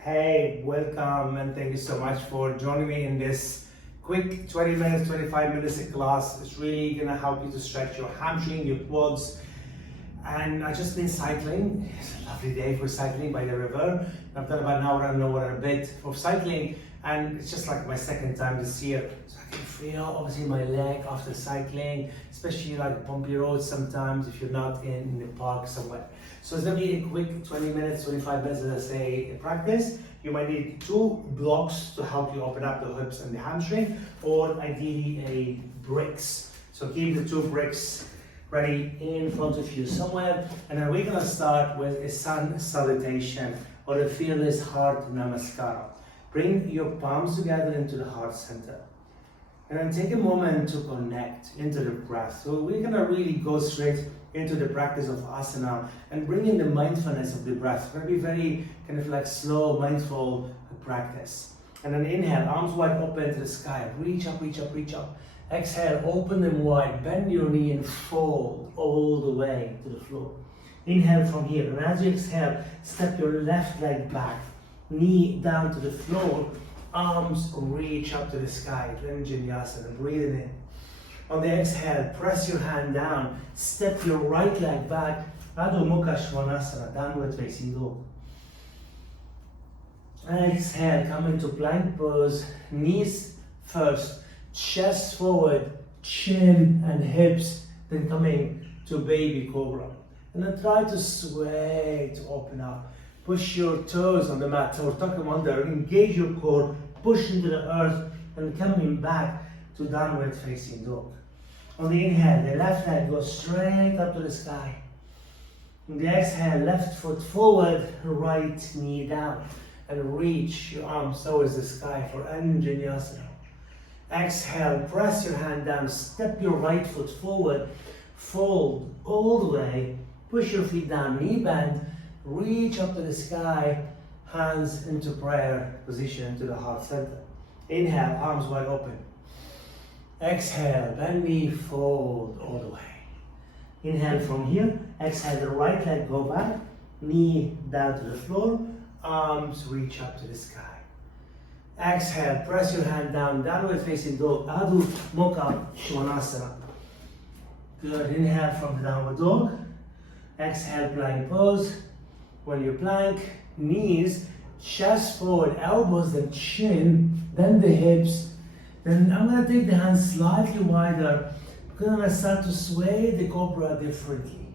Hey, welcome and thank you so much for joining me in this quick 20 minutes, 25 minutes class. It's really gonna help you to stretch your hamstring, your quads. And I've just been cycling. It's a lovely day for cycling by the river. I've done about an hour and a bit of cycling, and it's just like my second time this year. So I can feel obviously my leg after cycling, especially like bumpy roads sometimes if you're not in the park somewhere. So it's gonna be a quick 20 minutes, 25 minutes, as I say, practice. You might need 2 blocks to help you open up the hips and the hamstring, or ideally a bricks. So keep the 2 bricks ready in front of you somewhere, and then we're gonna start with a sun salutation or a fearless heart namaskara. Bring your palms together into the heart center, and then take a moment to connect into the breath. So we're gonna really go straight into the practice of asana and bring in the mindfulness of the breath. It's gonna be very kind of like slow, mindful practice. And then inhale, arms wide open to the sky. Reach up, reach up, reach up. Exhale, open them wide, bend your knee and fold all the way to the floor. Inhale from here, and as you exhale, step your left leg back, knee down to the floor, arms reach up to the sky, Vinyasana, breathing in. On the exhale, press your hand down, step your right leg back, Adho Mukha Svanasana, downward facing dog. Exhale, come into plank pose, knees first, chest forward, chin and hips, then coming to baby cobra. And then try to sway to open up. Push your toes on the mat, so tuck them under, engage your core, push into the earth, and coming back to downward facing dog. On the inhale, the left leg goes straight up to the sky. On the exhale, left foot forward, right knee down, and reach your arms towards the sky for Vinyasana. Exhale, press your hand down, step your right foot forward, fold all the way, push your feet down, knee bend, reach up to the sky, hands into prayer position to the heart center. Inhale, arms wide open. Exhale, bend knee, fold all the way. Inhale from here, exhale, the right leg go back, knee down to the floor, arms reach up to the sky. Exhale, press your hand down, downward facing dog, Adho Mukha Svanasana. Good, inhale from the downward dog. Exhale, plank pose. When you plank, knees, chest forward, elbows, then chin, then the hips. Then I'm gonna take the hands slightly wider because I'm gonna start to sway the cobra differently.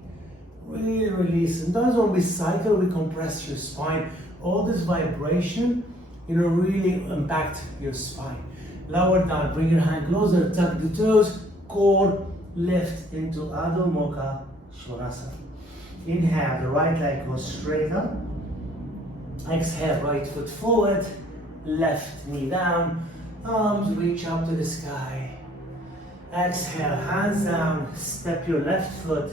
Really release. And that's when we cycle, we compress your spine. All this vibration, really impact your spine. Lower down, bring your hand closer, tuck the toes, core, lift into Adho Mukha Svanasana. Inhale, the right leg goes straight up. Exhale, right foot forward, left knee down, arms reach up to the sky. Exhale, hands down, step your left foot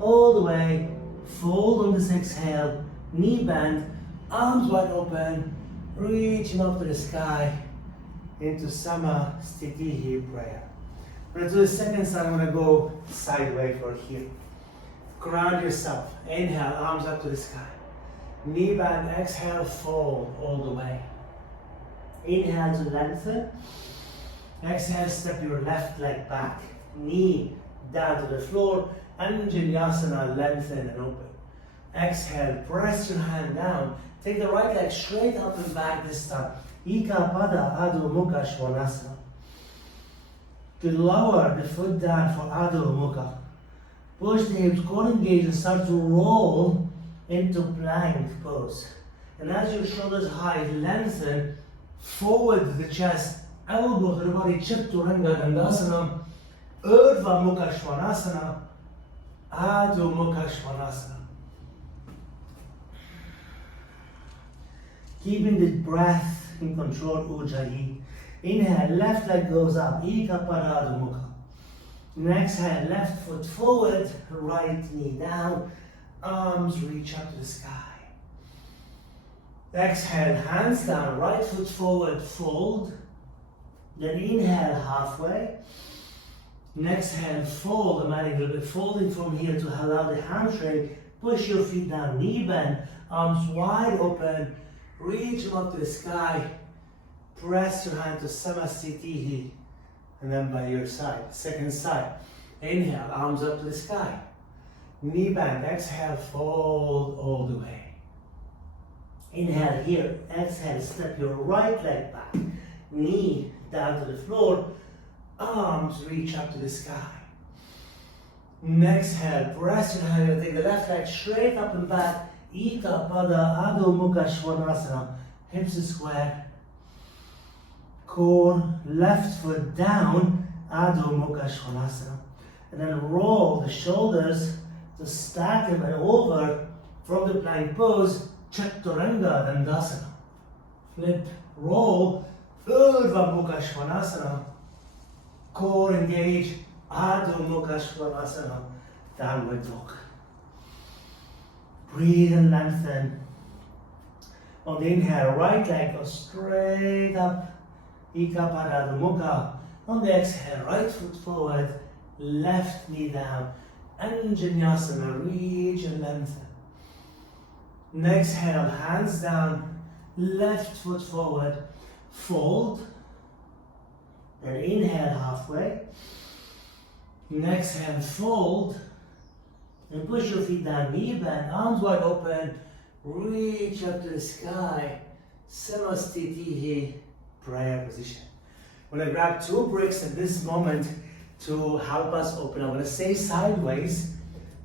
all the way, fold on this exhale, knee bend, arms wide open, reaching up to the sky into Sama Sthiti prayer. But to the second side, I'm going to go sideways for here. Ground yourself. Inhale, arms up to the sky. Knee bend, exhale, fold all the way. Inhale to lengthen. Exhale, step your left leg back. Knee down to the floor. Vinyasana, lengthen and open. Exhale, press your hand down. Take the right leg straight up and back this time. Ika Pada Adho Mukha Svanasana. To lower the foot down for Adho Mukha. Push the hips, core engage, and start to roll into plank pose. And as your shoulders high, lengthen forward the chest, elbow to the body, Chaturanga Dandasana, Urdhva Mukha Svanasana, Adho Mukha Svanasana. Keeping the breath in control, Ujjayi. Inhale, left leg goes up, Ika Pada Adho Mukha. Exhale, left foot forward, right knee down, arms reach up to the sky. Exhale, hands down, right foot forward, fold. Then inhale halfway. Exhale, fold, I'm adding a little bit folding from here to allow the hamstring. Push your feet down, knee bend, arms wide open, Reach them up to the sky. Press your hand to Samastitihi. And then by your side. Second side. Inhale, arms up to the sky. Knee bend. Exhale, fold all the way. Inhale here. Exhale, step your right leg back. Knee down to the floor. Arms reach up to the sky. Exhale, press your hand. Take the left leg straight up and back. Ika Pada Adho Mukha Svanasana. Hips are square. Core, left foot down. Adho Mukha Svanasana. And then roll the shoulders to stack them and over from the plank pose. Chaturanga Dandasana. Flip, roll. Urdhva Mukha Svanasana. Core engage. Adho Mukha Svanasana. Downward dog. Breathe and lengthen. On the inhale, right leg goes straight up. Ika Pada Adho Mukha. On the exhale, right foot forward. Left knee down. Anjaneyasana. Reach and lengthen. Exhale, hands down. Left foot forward. Fold. Then inhale halfway. Exhale, fold. And push your feet down, knee bend, arms wide open. Reach up to the sky. Samastitihi, prayer position. I'm going to grab 2 bricks at this moment to help us open. I'm going to stay sideways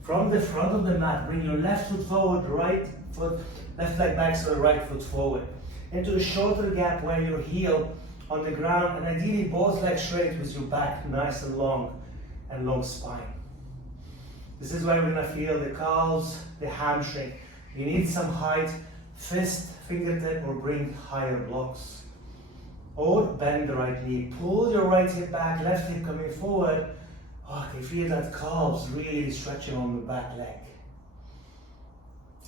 from the front of the mat. Bring your left foot forward, right foot, left leg back, so the right foot forward. Into the shoulder gap where your heel on the ground, and ideally both legs straight with your back nice and long spine. This is where we're going to feel the calves, the hamstring. You need some height, fist, fingertip, or bring higher blocks. Or bend the right knee. Pull your right hip back, left hip coming forward. Oh, I can feel that calves really stretching on the back leg.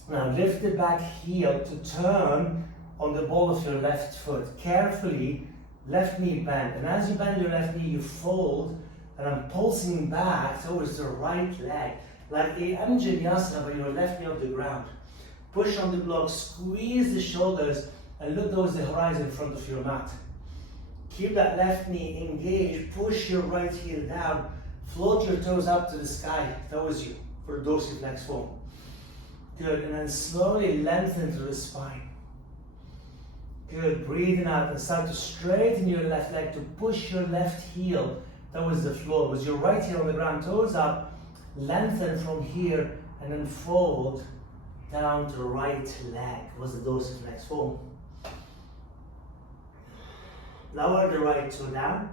Now lift the back heel to turn on the ball of your left foot. Carefully, left knee bend. And as you bend your left knee, you fold. And I'm pulsing back towards the right leg, like a Anjaneyasana, but your left knee off the ground. Push on the block, squeeze the shoulders, and look towards the horizon in front of your mat. Keep that left knee engaged, push your right heel down, float your toes up to the sky towards you for dorsiflex form. Good, and then slowly lengthen through the spine. Good, breathing out and start to straighten your left leg to push your left heel towards the floor. With your right heel on the ground, toes up, lengthen from here, and then fold down to the right leg. Was the dorsiflex form. Lower the right toe down,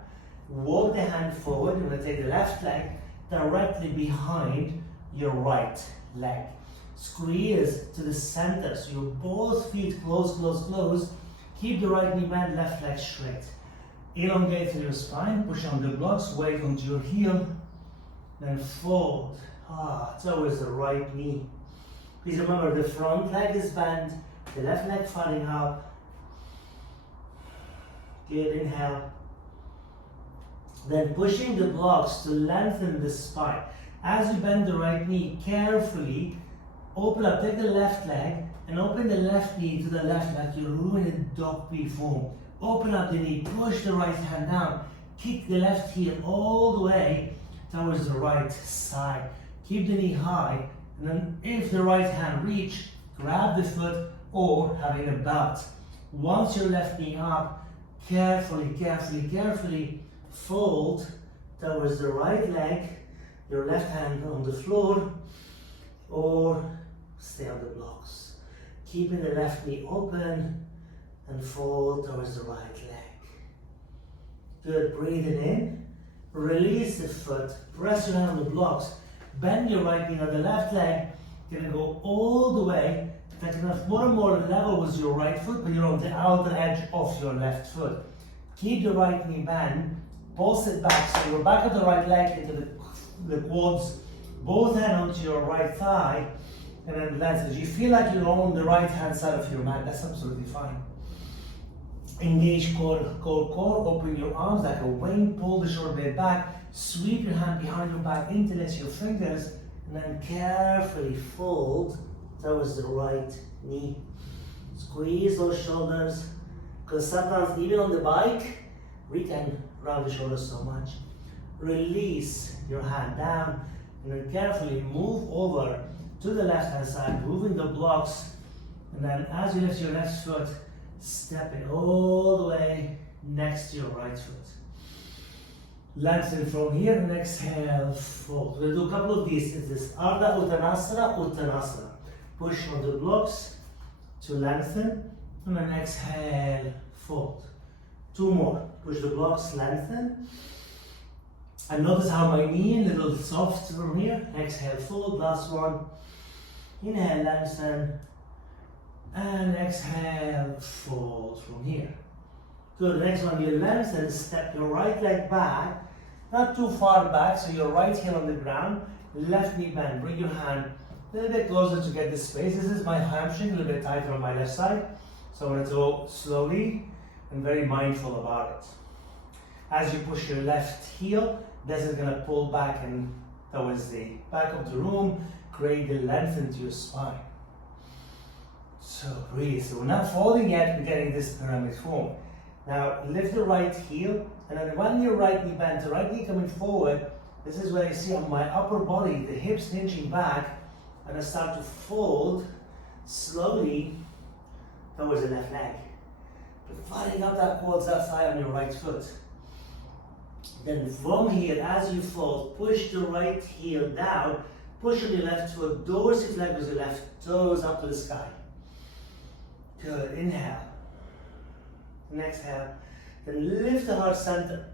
walk the hand forward. You're going to take the left leg directly behind your right leg. Squeeze to the center, so your both feet close. Keep the right knee bent, left leg straight. Elongate through your spine, push on the blocks, weight onto your heel, then fold towards the right knee. Please remember the front leg is bent, the left leg falling up. Good, inhale. Then pushing the blocks to lengthen the spine. As you bend the right knee, carefully open up, take the left leg and open the left knee to the left like you're doing a dog P form. Open up the knee, push the right hand down, kick the left heel all the way towards the right side. Keep the knee high, and then if the right hand reach, grab the foot or having a belt. Once your left knee up, carefully fold towards the right leg, your left hand on the floor, or stay on the blocks. Keeping the left knee open, and fold towards the right leg. Good, breathing in. Release the foot, press your hand on the blocks, bend your right knee on the left leg. You're going to go all the way. That you have more and more level with your right foot, but you're on the outer edge of your left foot. Keep the right knee bend, pulse it back, so you're back of the right leg into the quads, both hands onto your right thigh, and then lengthen. You feel like you're on the right hand side of your mat, that's absolutely fine. Engage core, open your arms like a wing, pull the shoulder blade back, sweep your hand behind your back, interlace your fingers, and then carefully fold towards the right knee. Squeeze those shoulders, because sometimes even on the bike, we can round the shoulders so much. Release your hand down and then carefully move over to the left hand side, moving the blocks, and then as you lift your left foot, step it all the way next to your right foot. Lengthen from here and exhale, fold. We'll do a couple of these. It's this Ardha Uttanasana, Uttanasana. Push on the blocks to lengthen, and then exhale, fold. Two more. Push the blocks, lengthen. And notice how my knee, a little soft from here. Exhale, fold. Last one. Inhale, lengthen. And exhale, fold from here. Good. Next one, you lengthen, step your right leg back. Not too far back, so your right heel on the ground, left knee bend. Bring your hand a little bit closer to get this space. This is my hamstring, a little bit tighter on my left side. So I'm going to go slowly and very mindful about it. As you push your left heel, this is going to pull back and towards the back of the room, create the length into your spine. So breathe. So we're not falling yet, we're getting this pyramid form. Now lift the right heel, and then when your right knee bends, the right knee coming forward, this is where you see on my upper body, the hips hinging back, and I start to fold slowly towards the left leg. Dividing up that quads that thigh on your right foot. Then from here, as you fold, push the right heel down, push on your left foot, dorsiflex with your left toes up to the sky. Good, inhale. And exhale. Then lift the heart center.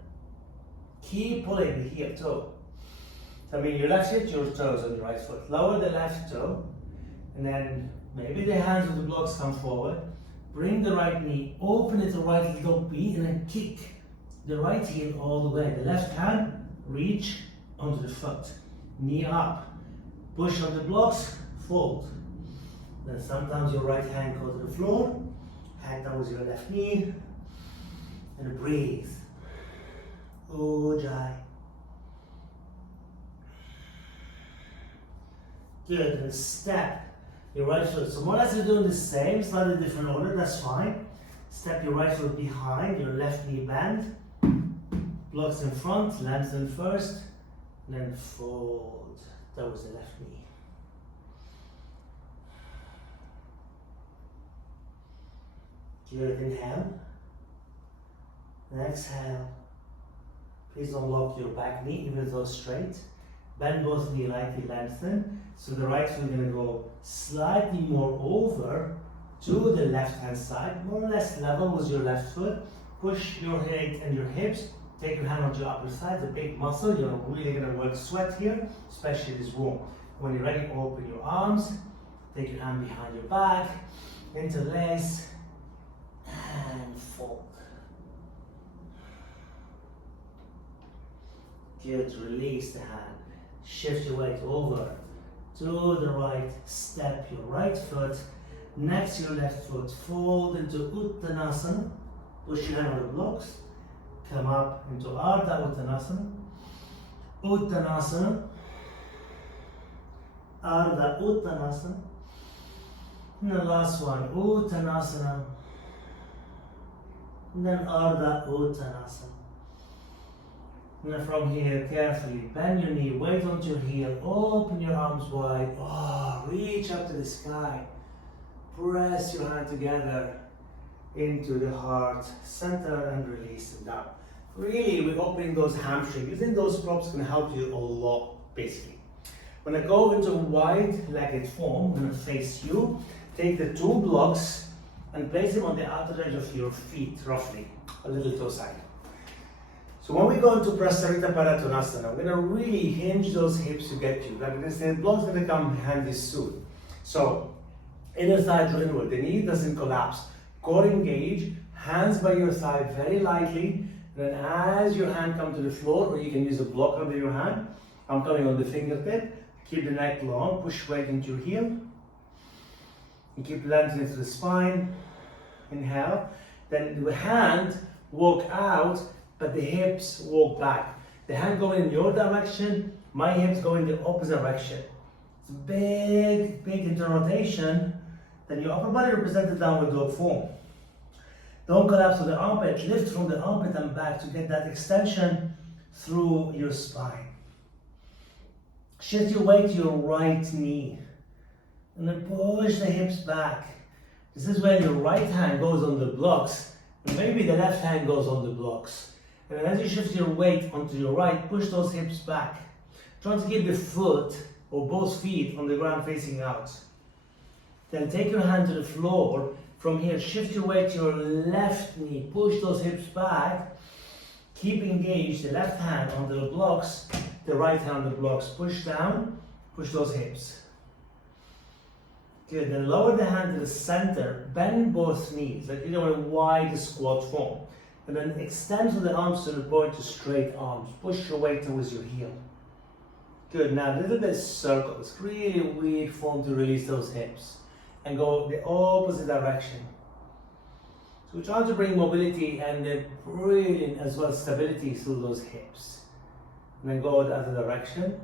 Keep pulling the heel toe. So I mean your left foot, your toes on your right foot. Lower the left toe. And then maybe the hands of the blocks come forward. Bring the right knee, open it to right little beat, and then kick the right heel all the way. The left hand, reach onto the foot. Knee up. Push on the blocks, fold. Then sometimes your right hand goes to the floor. Hand towards your left knee. And breathe. Ujjayi. Good. And step your right foot. So more or less you're doing the same, slightly different order, that's fine. Step your right foot behind, your left knee bend. Blocks in front, lengthen first, and then fold towards the left knee. Good, inhale. And exhale. Please don't lock your back knee, even though straight. Bend both knee, lightly lengthen. So the right foot is going to go slightly more over to the left hand side, more or less level with your left foot. Push your head and your hips. Take your hand onto your upper thigh, the big muscle. You're really going to work sweat here, especially this warm. When you're ready, open your arms. Take your hand behind your back, interlace, and fold. Good, release the hand. Shift your weight over to the right. Step your right foot next to your left foot. Fold into Uttanasana. Push your hand on the blocks. Come up into Ardha Uttanasana. Uttanasana. Ardha Uttanasana. And the last one, Uttanasana. And then Ardha Uttanasana. And then from here, carefully bend your knee, weight onto your heel, open your arms wide. Oh, reach up to the sky. Press your hand together into the heart center and release it down. Really, we're opening those hamstrings. Using those props can help you a lot, basically. When I go into wide-legged form, I'm going to face you. Take the two blocks and place them on the outer edge of your feet, roughly, a little toe side. So when we go into Prasarita Paratonasana, we're going to really hinge those hips to get you. Like this, the block's going to come handy soon. So, inner thigh to inward, the knee doesn't collapse. Core engage, hands by your thigh very lightly. And then as your hand comes to the floor, or you can use a block under your hand, I'm coming on the fingertip. Keep the neck long, push weight into your heel. And keep lengthening to the spine. Inhale. Then the hand walk out, but the hips walk back. The hand going in your direction, my hips go in the opposite direction. It's big, big internal rotation. Then your upper body represents the downward dog form. Don't collapse with the armpit, lift from the armpit and back to get that extension through your spine. Shift your weight to your right knee. And then push the hips back. This is when your right hand goes on the blocks, and maybe the left hand goes on the blocks. And then as you shift your weight onto your right, push those hips back. Try to keep the foot or both feet on the ground facing out. Then take your hand to the floor. From here, shift your weight to your left knee. Push those hips back. Keep engaged, the left hand onto the blocks, the right hand on the blocks. Push down, push those hips. Good, then lower the hand to the center, bend both knees, like you're doing a wide squat form. And then extend the arms to the point to straight arms. Push your weight towards your heel. Good, now a little bit circle. It's really a weird form to release those hips. And go the opposite direction. So we're trying to bring mobility and brilliant as well stability through those hips. And then go the other direction.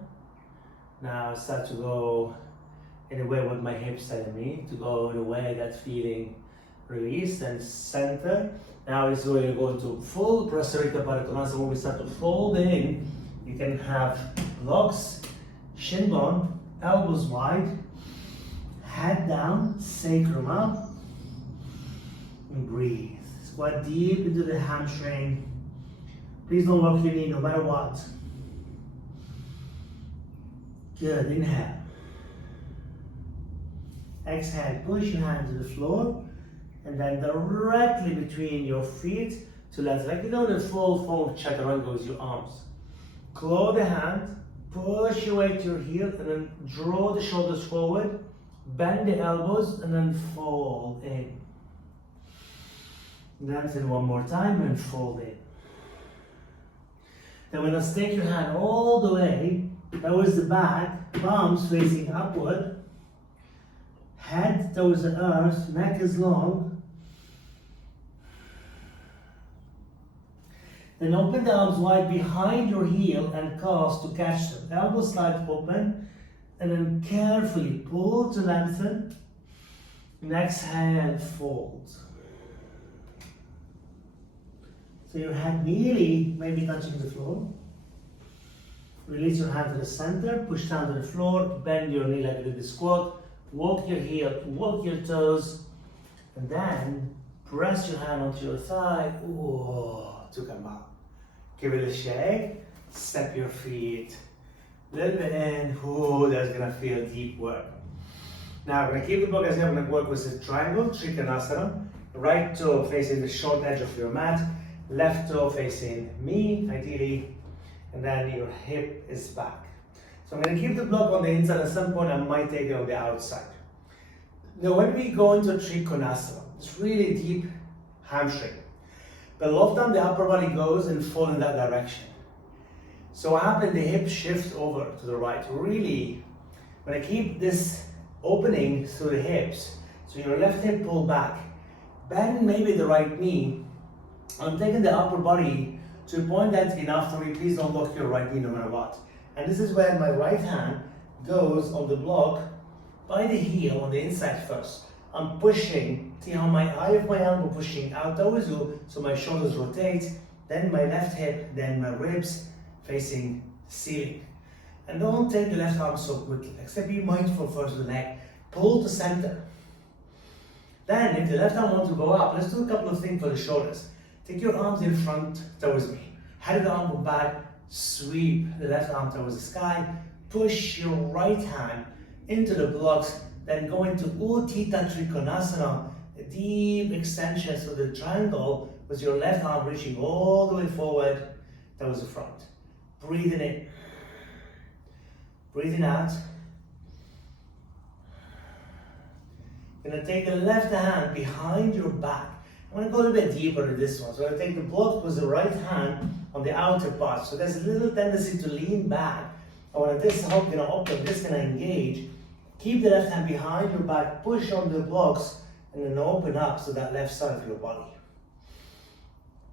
Now start to go in a way what my hips telling me, to go in a way that feeling release and center. Now is where you go into full Prasarita Parikonasana, where we start to fold in. You can have blocks, shin bone, elbows wide, head down, sacrum up, and breathe. Squat deep into the hamstring. Please don't lock your knee no matter what. Good, inhale. Exhale, push your hand to the floor, and then directly between your feet to left, like you know the full form of chaturanga with your arms. Claw the hand, push your weight to your heel, and then draw the shoulders forward, bend the elbows, and then fold in. Then one more time and fold in. Then we're going to take your hand all the way towards the back, palms facing upward, head towards the earth, neck is long. Then open the arms wide behind your heel and calves to catch them. Elbows slide open, and then carefully pull to lengthen. And exhale, fold. So your head nearly maybe touching the floor. Release your hand to the center, push down to the floor, bend your knee like you did the squat. Walk your heel, walk your toes, and then press your hand onto your thigh, to come up. Give it a shake, step your feet, a little bit in, that's gonna feel deep work. Now we're gonna keep the block as I'm gonna work with the triangle, Trikonasana. Right toe facing the short edge of your mat, left toe facing me, ideally, and then your hip is back. So I'm going to keep the block on the inside. At some point I might take it on the outside. Now when we go into Trikonasana, it's really deep hamstring. But a lot of time the upper body goes and falls in that direction. So what happens, the hips shift over to the right. Really, when I keep this opening through the hips, so your left hip pull back, bend maybe the right knee. I'm taking the upper body to a point that's enough for me. Please don't lock your right knee no matter what. And this is where my right hand goes on the block by the heel on the inside first. I'm pushing, see how my eye of my elbow pushing out towards you, so my shoulders rotate, then my left hip, then my ribs facing the ceiling. And don't take the left arm so quickly, except be mindful first of the neck. Pull to center. Then if the left arm wants to go up, let's do a couple of things for the shoulders. Take your arms in front towards me. Head of the arm go back, sweep the left arm towards the sky, push your right hand into the blocks, then go into Utthita Trikonasana, a deep extension so the triangle with your left arm reaching all the way forward towards the front. Breathing in, breathing out. You're going to take the left hand behind your back. I'm going to go a little bit deeper in this one. So I'm going to take the block with the right hand on the outer part. So there's a little tendency to lean back. And when this is going to open, this is going to engage. Keep the left hand behind your back, push on the blocks, and then open up to that left side of your body.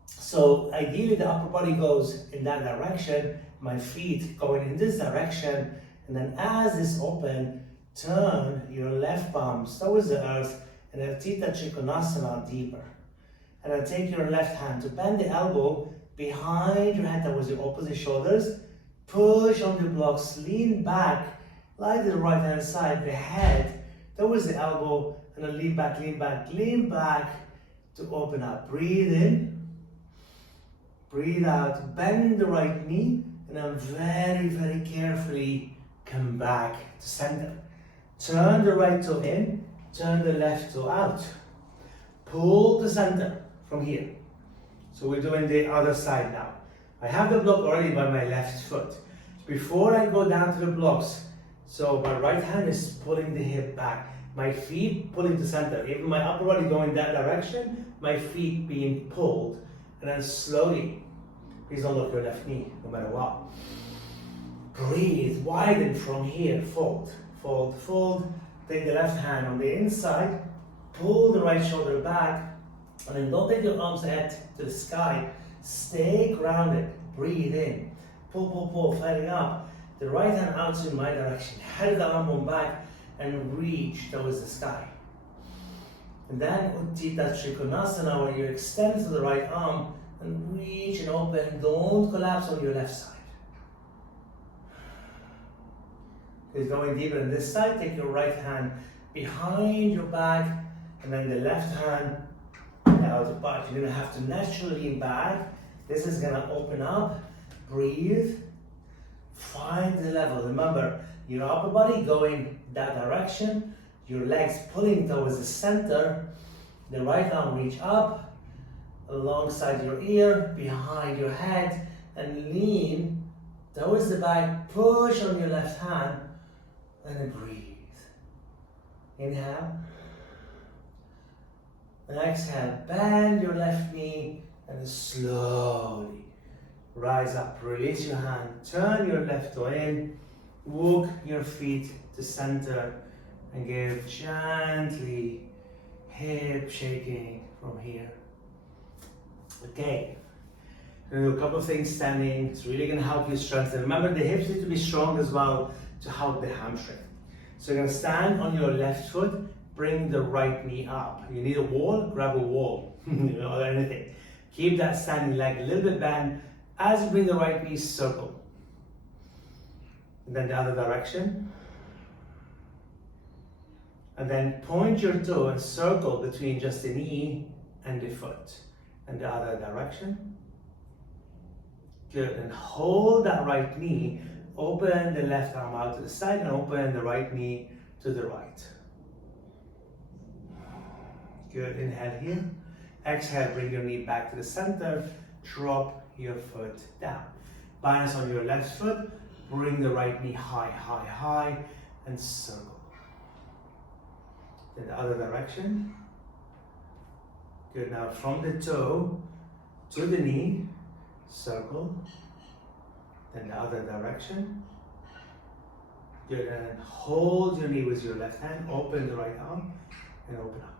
So ideally the upper body goes in that direction, my feet going in this direction, and then as this open, turn your left palms towards the earth and then Theta Trikonasana deeper. And then take your left hand to bend the elbow behind your head towards your opposite shoulders. Push on the blocks, lean back, like the right hand side, the head towards the elbow, and then lean back, lean back, lean back to open up. Breathe in, breathe out, bend the right knee, and then very, very carefully come back to center. Turn the right toe in, turn the left toe out. Pull to center from here. So we're doing the other side now. I have the block already by my left foot. Before I go down to the blocks, so my right hand is pulling the hip back, my feet pulling to center, even my upper body going that direction, my feet being pulled, and then slowly, please don't look your left knee, no matter what. Breathe, widen from here, fold, fold, fold. Take the left hand on the inside, pull the right shoulder back, and then don't take your arms ahead to the sky. Stay grounded, breathe in, pull, pull, pull, flaring up. The right hand out in my direction, head the arm on back, and reach towards the sky. And then Utthita Trikonasana, where you extend to the right arm and reach and open. Don't collapse on your left side. Is going deeper on this side. Take your right hand behind your back, and then the left hand out apart. You're gonna have to naturally lean back. This is gonna open up. Breathe. Find the level. Remember, your upper body going that direction. Your legs pulling towards the center. The right arm reach up, alongside your ear, behind your head, and lean towards the back. Push on your left hand. And then breathe. Inhale. And exhale. Bend your left knee and then slowly rise up. Release your hand. Turn your left toe in. Walk your feet to center and give gently hip shaking from here. Okay. We're gonna do a couple of things standing. It's really gonna help you strengthen. Remember, the hips need to be strong as well to help the hamstring. So you're gonna stand on your left foot, bring the right knee up. You need a wall, grab a wall, or anything. Keep that standing leg a little bit bent. As you bring the right knee, circle. And then the other direction. And then point your toe and circle between just the knee and the foot. And the other direction. Good, and hold that right knee. Open the left arm out to the side and open the right knee to the right. Good, inhale here. Exhale, bring your knee back to the center. Drop your foot down. Balance on your left foot. Bring the right knee high, high, high, and circle. Then the other direction. Good, now from the toe to the knee, circle. Then the other direction. Good, and hold your knee with your left hand, open the right arm, and open up.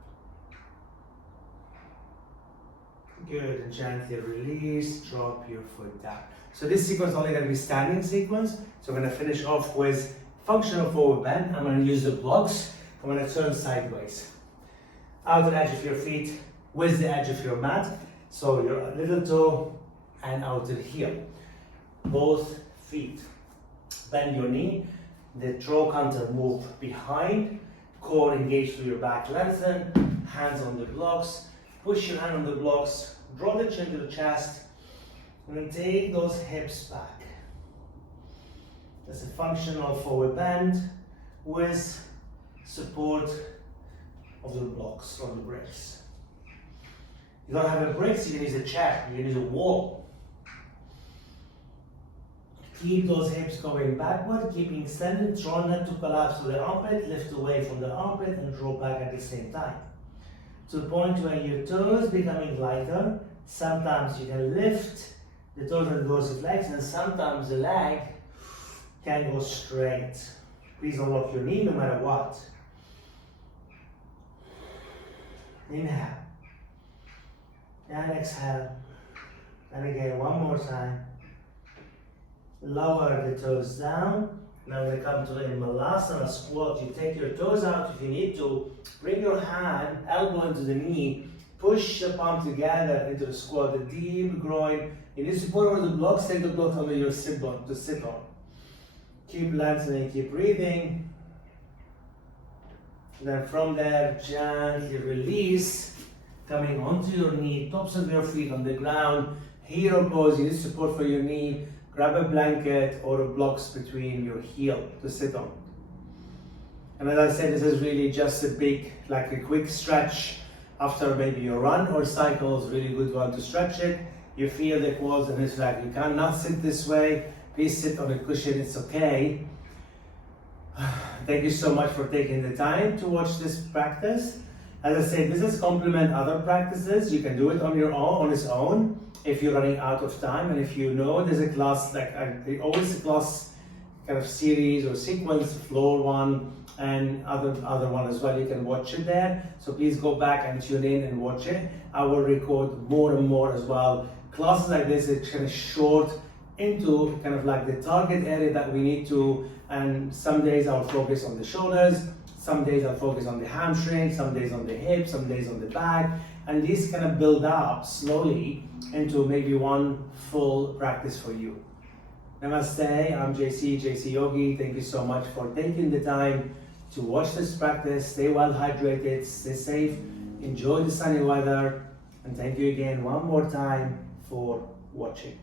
Good, and gently release, drop your foot down. So this sequence is only going to be standing sequence. So I'm going to finish off with functional forward bend. I'm going to use the blocks. I'm going to turn sideways. Outer edge of your feet with the edge of your mat. So your little toe and outer heel. Both feet. Bend your knee. The trochanter move behind. Core engage through your back, lengthen. Hands on the blocks. Push your hand on the blocks. Draw the chin to the chest. And then take those hips back. That's a functional forward bend with support of the blocks or the bricks. You don't have a bricks, you can use a chair, you can use a wall. Keep those hips going backward, keeping extended, try not to collapse to the armpit, lift away from the armpit and draw back at the same time. To the point where your toes becoming lighter. Sometimes you can lift the toes and goes to flex, and sometimes the leg can go straight. Please don't lock your knee no matter what. Inhale. And exhale. And again, one more time. Lower the toes down. Now when we come to a Malasana squat, you take your toes out if you need to, bring your hand, elbow into the knee, push the palm together into the squat, the deep groin. You need support over the blocks, take the blocks under your sit bone to sit on. Keep lengthening, keep breathing. Then from there, gently release, coming onto your knee, tops of your feet on the ground. Hero pose, you need support for your knee. Grab a blanket or a blocks between your heel to sit on. And as I said, this is really just a big, like a quick stretch after maybe your run or cycle. Is really good one to stretch it. You feel the quads and it's like you cannot sit this way. Please sit on a cushion, it's okay. Thank you so much for taking the time to watch this practice. As I said, this is complement other practices. You can do it on your own, on its own, if you're running out of time, and if you know there's a class, like always a class kind of series or sequence, floor one and other one as well. You can watch it there. So please go back and tune in and watch it. I will record more and more as well. Classes like this is kind of short into kind of like the target area that we need to, and some days I'll focus on the shoulders, some days I'll focus on the hamstrings, some days on the hips, some days on the back, and these kind of build up slowly into maybe one full practice for you. Namaste, I'm JC Yogi. Thank you so much for taking the time to watch this practice. Stay well hydrated, stay safe, enjoy the sunny weather, and thank you again one more time for watching.